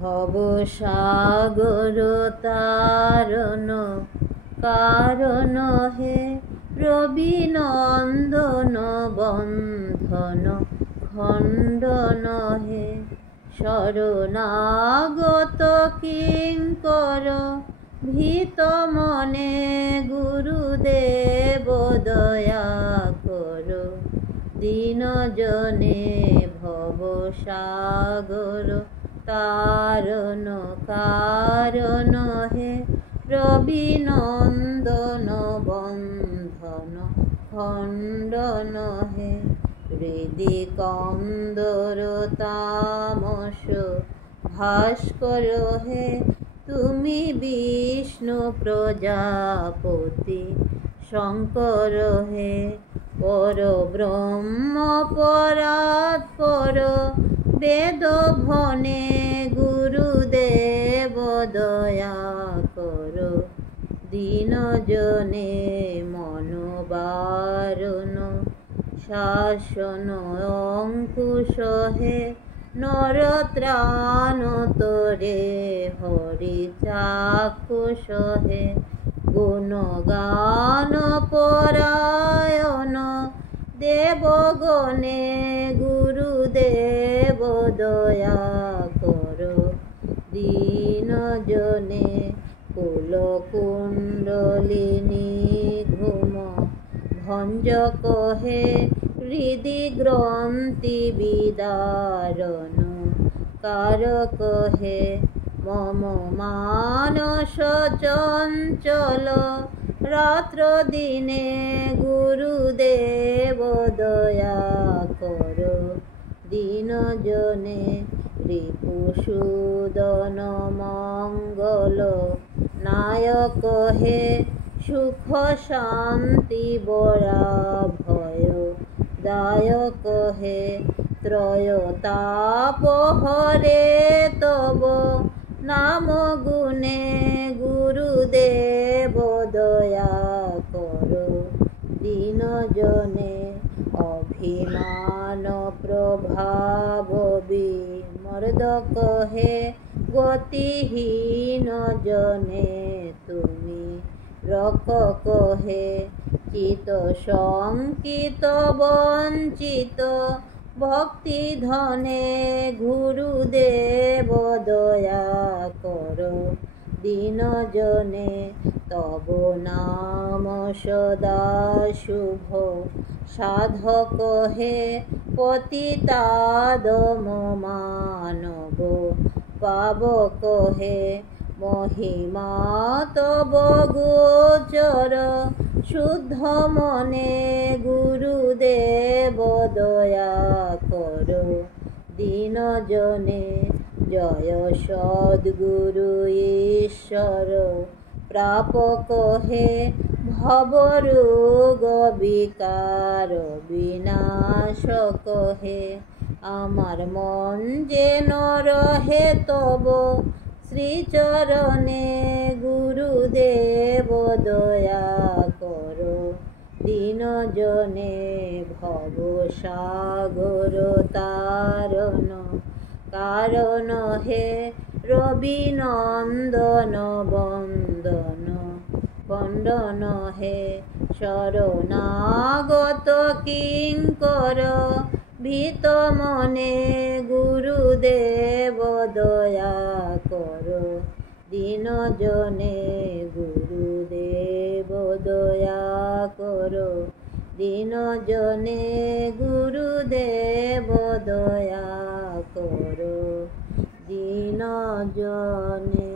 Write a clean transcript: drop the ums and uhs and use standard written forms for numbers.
ভবসাগর তারণ কারণ হে, রবিনন্দন বন্ধন খণ্ডন হে। শরণাগত কিঙ্কর ভীত মনে, গুরুদেব দয়া কর। দীনজনে ভবসাগর তারণ কারণ হে, রবিনন্দন বন্ধন খণ্ডন হে। হৃদি কন্দর তামস ভাস্কর হে, তুমি বিষ্ণু প্রজাপতি শঙ্কর হে। পর ব্রহ্ম পরাৎপর বেদ ভনে, গুরুদেব দয়া কর। দীনজনে মনোবারণ শাসন অঙ্কুশ হে, নরত্রাণ তোরে হরি চাক্ষুষ হে। গুণগান পরায়ণ দেবগণে, গুরুদেব দয়া কর। দীনজনে কুলকুণ্ডলিনী ঘুম ভঞ্জক হে, হৃদি গ্রন্থি বিদারণ কারক হে। মম মানস চঞ্চল রাত্র দিনে, গুরুদেব দয়া কর। দীনজনে রিপুসূদন মঙ্গল নায়ক হে, সুখ শান্তি বরা ভয় দায়ক হে। ত্রয়তাপ হরে তব নাম গুণে, গুরুদেব দয়া কর। দীনজনে অভিমান প্রভাব বিমর্দক হে, গতিহীন জনে তুমি রক্ষক হে। চিত শঙ্কিত বঞ্চিত ভক্তি ধনে, গুরুদেব দয়া কর। দীনজনে তব নাম সদা শুভ সাধক হে, পতিতাদম মানব পাবক হে। মহিমা তব গোচর শুদ্ধ মনে, গুরুদেব দয়া কর। দীনজনে জয় সদ্গুরু ঈশ্বর প্রাপক হে, ভবরোগ বিকার বিনাশক হে। আমার মন যেন রহে তব শ্রীচরণে, গুরুদেব দয়া কর। দীনজনে ভবসাগর তারণ কারণ হে, রবিনন্দন বন্দন খণ্ডন হে। শরণাগত কিঙ্কর ভীত মনে, গুরুদেব দয়া কর। দীনজনে গুরুদেব দয়া কর। দীনজনে গুরুদেব দয়া কর। দীনজনে